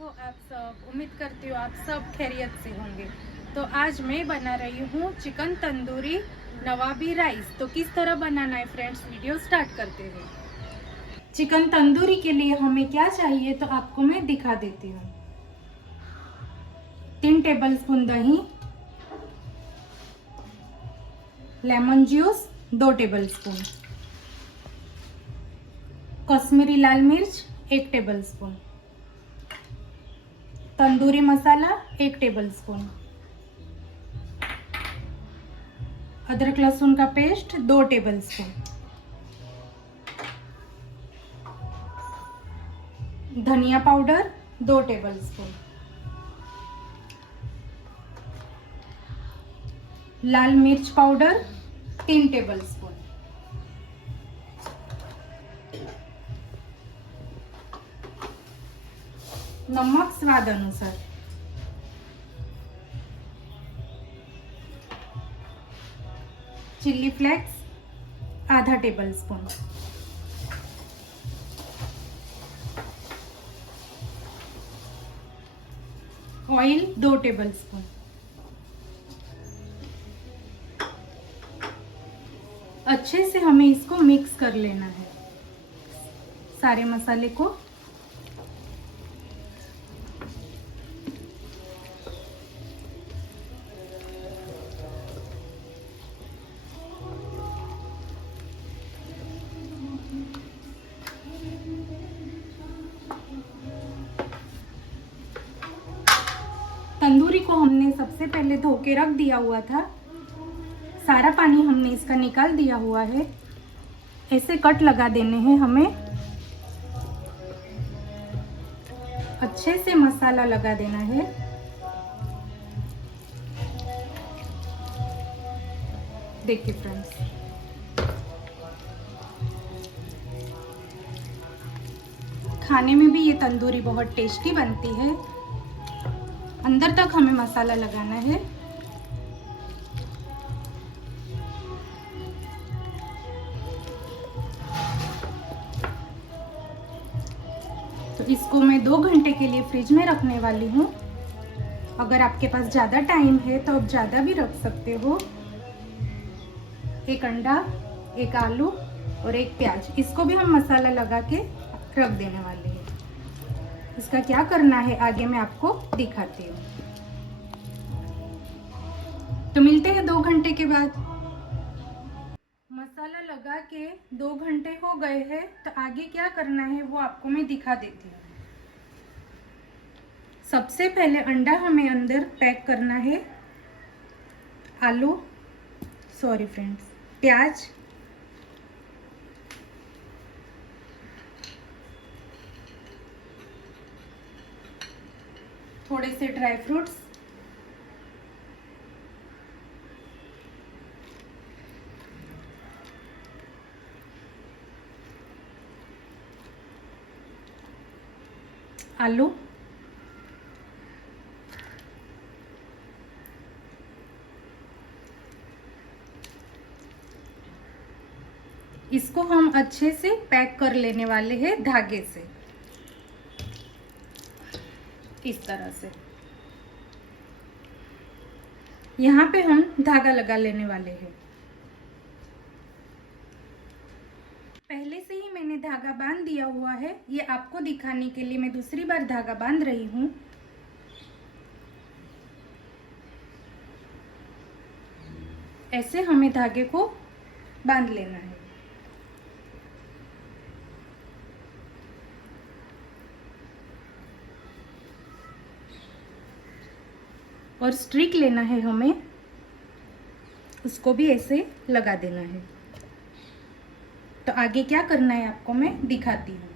हो आप सब? उम्मीद करती हूँ आप सब खैरियत से होंगे। तो आज मैं बना रही हूँ चिकन तंदूरी नवाबी राइस। तो किस तरह बनाना है फ्रेंड्स, वीडियो स्टार्ट करते हैं। चिकन तंदूरी के लिए हमें क्या चाहिए तो आपको मैं दिखा देती हूँ। 3 टेबलस्पून दही, लेमन जूस 2 टेबलस्पून, कश्मीरी लाल मिर्च 1 टेबलस्पून, तंदूरी मसाला 1 टेबलस्पून, अदरक लहसुन का पेस्ट 2 टेबलस्पून, धनिया पाउडर 2 टेबलस्पून, लाल मिर्च पाउडर 3 टेबलस्पून, नमक स्वाद अनुसार, चिल्ली फ्लेक्स आधा टेबलस्पून, ऑयल 2 टेबलस्पून। अच्छे से हमें इसको मिक्स कर लेना है, सारे मसाले को। तंदूरी को हमने सबसे पहले धो के रख दिया हुआ था, सारा पानी हमने इसका निकाल दिया हुआ है। ऐसे कट लगा देने हैं हमें, अच्छे से मसाला लगा देना है। देखिए फ्रेंड्स, खाने में भी ये तंदूरी बहुत टेस्टी बनती है। अंदर तक हमें मसाला लगाना है। तो इसको मैं 2 घंटे के लिए फ्रिज में रखने वाली हूँ। अगर आपके पास ज़्यादा टाइम है तो आप ज़्यादा भी रख सकते हो। 1 अंडा, 1 आलू और 1 प्याज, इसको भी हम मसाला लगा के रख देने वाले हैं। इसका क्या करना है आगे मैं आपको दिखाती हूँ। तो मिलते हैं 2 घंटे के बाद। मसाला लगा के 2 घंटे हो गए हैं, तो आगे क्या करना है वो आपको मैं दिखा देती हूँ। सबसे पहले अंडा हमें अंदर पैक करना है, प्याज, थोड़े से ड्राई फ्रूट्स, आलू, इसको हम अच्छे से पैक कर लेने वाले हैं धागे से, इस तरह से। यहाँ पे हम धागा लगा लेने वाले हैं। पहले से ही मैंने धागा बांध दिया हुआ है, ये आपको दिखाने के लिए मैं दूसरी बार धागा बांध रही हूँ। ऐसे हमें धागे को बांध लेना है। और स्ट्रिक लेना है हमें, उसको भी ऐसे लगा देना है। तो आगे क्या करना है आपको मैं दिखाती हूँ।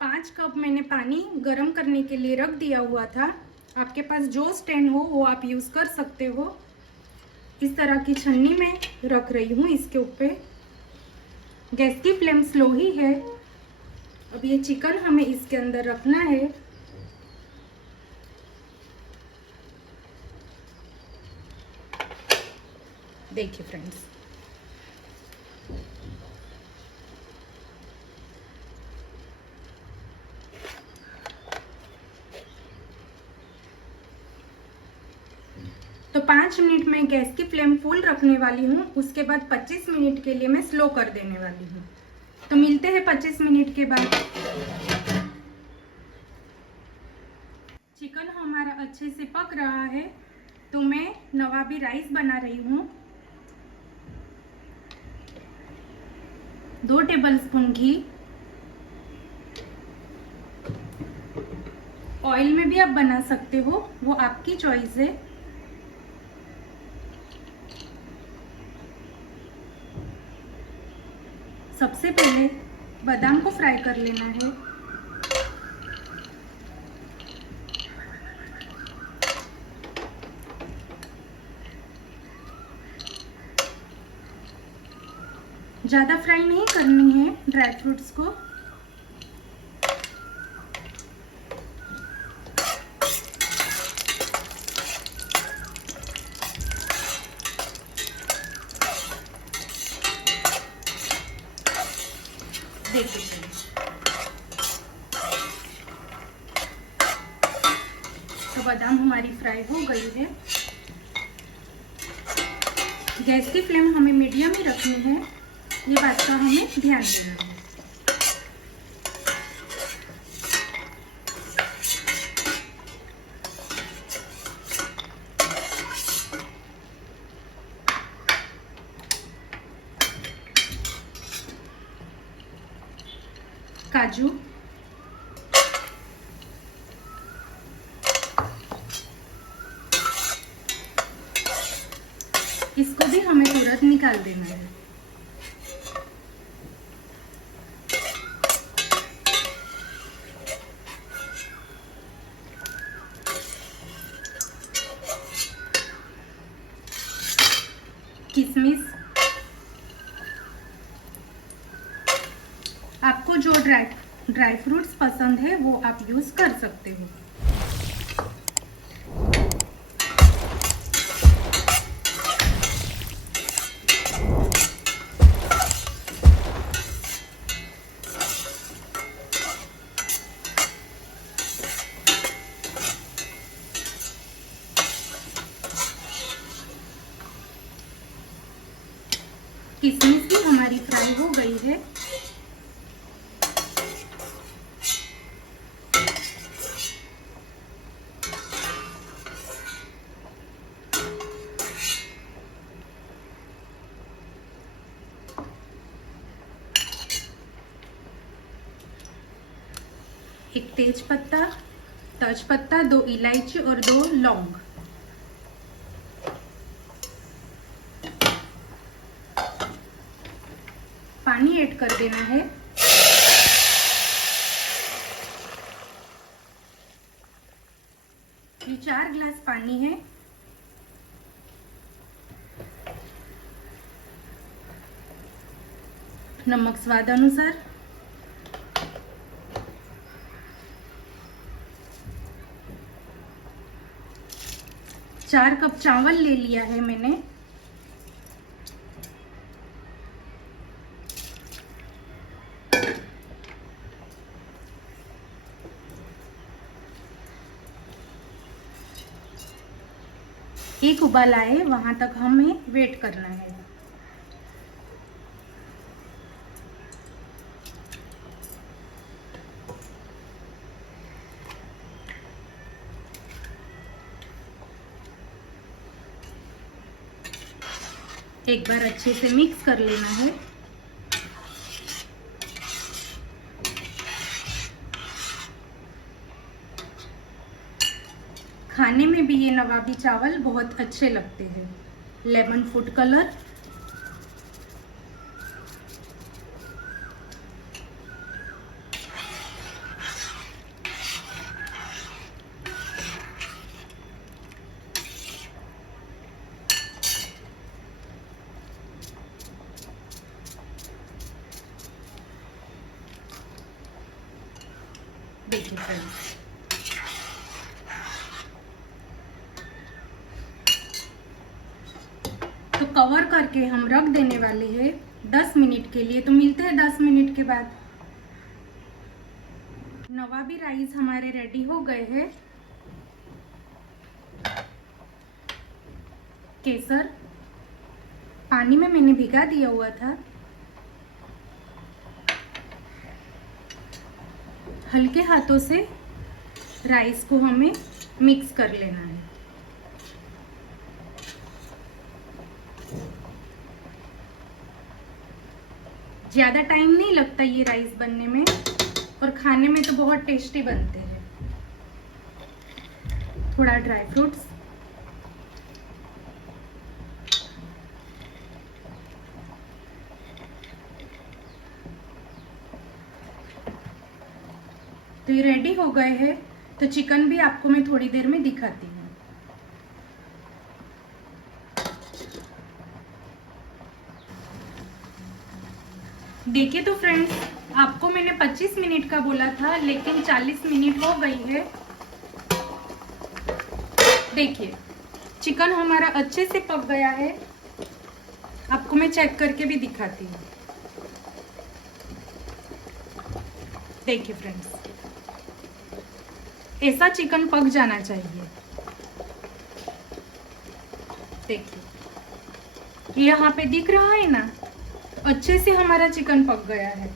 5 कप मैंने पानी गर्म करने के लिए रख दिया हुआ था। आपके पास जो स्टैंड हो वो आप यूज़ कर सकते हो। इस तरह की छन्नी में रख रही हूँ इसके ऊपर। गैस की फ्लेम स्लो ही है। अब ये चिकन हमें इसके अंदर रखना है। देखिए फ्रेंड्स, तो 5 मिनट में गैस की फ्लेम फुल रखने वाली हूँ। उसके बाद 25 मिनट के लिए मैं स्लो कर देने वाली हूँ। तो मिलते हैं 25 मिनट के बाद। चिकन हमारा अच्छे से पक रहा है, तो मैं नवाबी राइस बना रही हूँ। 2 टेबलस्पून घी, ऑयल में भी आप बना सकते हो, वो आपकी चॉइस है। सबसे पहले बादाम को फ्राई कर लेना है। ज़्यादा फ्राई नहीं करनी है ड्राई फ्रूट्स को। देखिए तो बादाम हमारी फ्राई हो गई है। गैस की फ्लेम हमें मीडियम ही रखनी है, ये बात का हमें ध्यान देना है। काजू, इसको भी हमें तुरंत निकाल देना है। किशमिश, आपको जो ड्राई फ्रूट्स पसंद है वो आप यूज कर सकते हो। किशमिश भी हमारी फ्राई हो गई है। एक तेज पत्ता, तेजपत्ता, 2 इलायची और 2 लौंग। पानी ऐड कर देना है। ये 4 ग्लास पानी है। नमक स्वाद अनुसार। चार कप चावल ले लिया है मैंने। एक उबाल आए वहां तक हमें वेट करना है। एक बार अच्छे से मिक्स कर लेना है। खाने में भी ये नवाबी चावल बहुत अच्छे लगते हैं। लेमन फूड कलर, देखिए फ्रेंड्स, तो कवर करके हम रख देने वाले हैं 10 मिनट के लिए। तो मिलते हैं 10 मिनट के बाद। नवाबी राइस हमारे रेडी हो गए हैं। केसर पानी में मैंने भिगा दिया हुआ था। हल्के हाथों से राइस को हमें मिक्स कर लेना है। ज़्यादा टाइम नहीं लगता ये राइस बनने में, और खाने में तो बहुत टेस्टी बनते हैं। थोड़ा ड्राई फ्रूट्स, तो ये रेडी हो गए हैं। तो चिकन भी आपको मैं थोड़ी देर में दिखाती हूँ। देखिए तो फ्रेंड्स, आपको मैंने 25 मिनट का बोला था, लेकिन 40 मिनट हो गई है। देखिए चिकन हमारा अच्छे से पक गया है। आपको मैं चेक करके भी दिखाती हूँ। देखिए फ्रेंड्स, ऐसा चिकन पक जाना चाहिए। देखिए यहाँ पे दिख रहा है ना, अच्छे से हमारा चिकन पक गया है।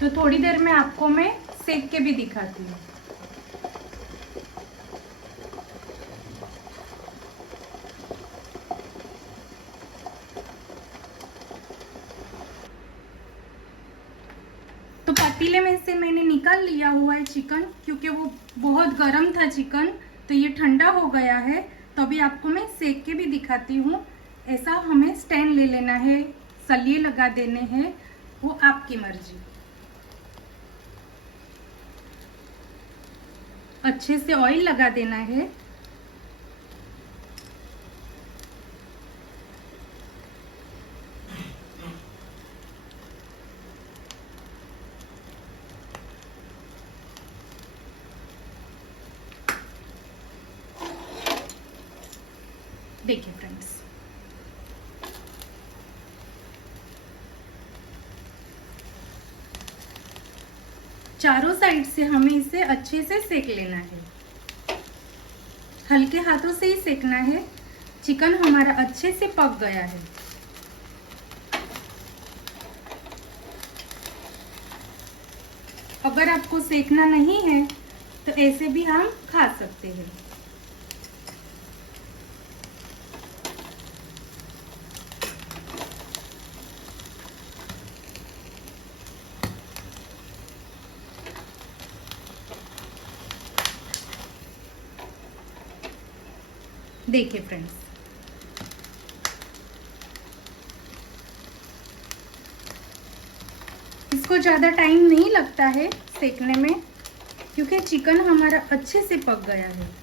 तो थोड़ी देर में आपको मैं सेक के भी दिखाती हूँ। तो पतीले में से मैंने निकाल लिया हुआ है चिकन, क्योंकि वो बहुत गर्म था चिकन। तो ये ठंडा हो गया है। तो अभी आपको मैं सेक के भी दिखाती हूँ। ऐसा हमें स्टैंड ले लेना है, सलिए लगा देने हैं, वो आपकी मर्जी। अच्छे से ऑयल लगा देना है। देखिए फ्रेंड्स, चारों साइड से हमें इसे अच्छे से सेक लेना है। हल्के हाथों से ही सेकना है। चिकन हमारा अच्छे से पक गया है। अगर आपको सेकना नहीं है तो ऐसे भी हम खा सकते हैं। देखिए फ्रेंड्स, इसको ज़्यादा टाइम नहीं लगता है सेकने में, क्योंकि चिकन हमारा अच्छे से पक गया है।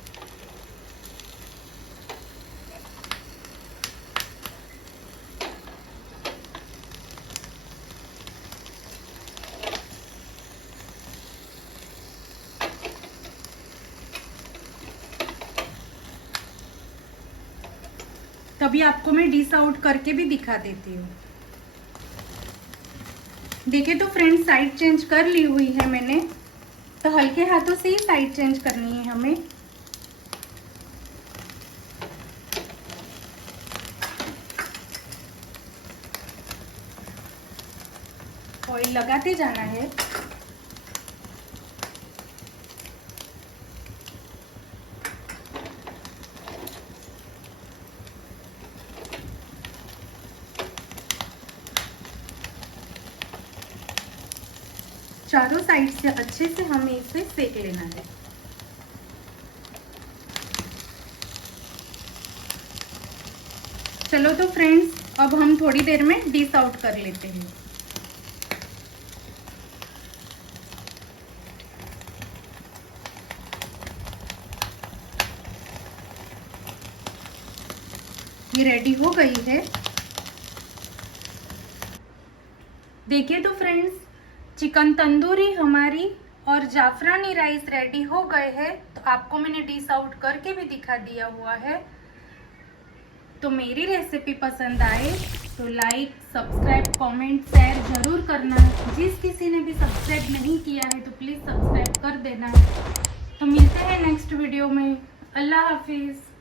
तभी आपको मैं डिश आउट करके भी दिखा देती हूँ। देखिए तो फ्रेंड्स, साइड चेंज कर ली हुई है मैंने। तो हल्के हाथों से ही साइड चेंज करनी है हमें। ऑयल लगाते जाना है। चारों साइड से अच्छे से हमें इसे सेक लेना है। चलो तो फ्रेंड्स, अब हम थोड़ी देर में डिश आउट कर लेते हैं। ये रेडी हो गई है। देखिए तो फ्रेंड्स, चिकन तंदूरी हमारी और जाफरानी राइस रेडी हो गए हैं। तो आपको मैंने डिश आउट करके भी दिखा दिया हुआ है। तो मेरी रेसिपी पसंद आए तो लाइक, सब्सक्राइब, कमेंट, शेयर जरूर करना। जिस किसी ने भी सब्सक्राइब नहीं किया है तो प्लीज़ सब्सक्राइब कर देना। तो मिलते हैं नेक्स्ट वीडियो में। अल्लाह हाफिज़।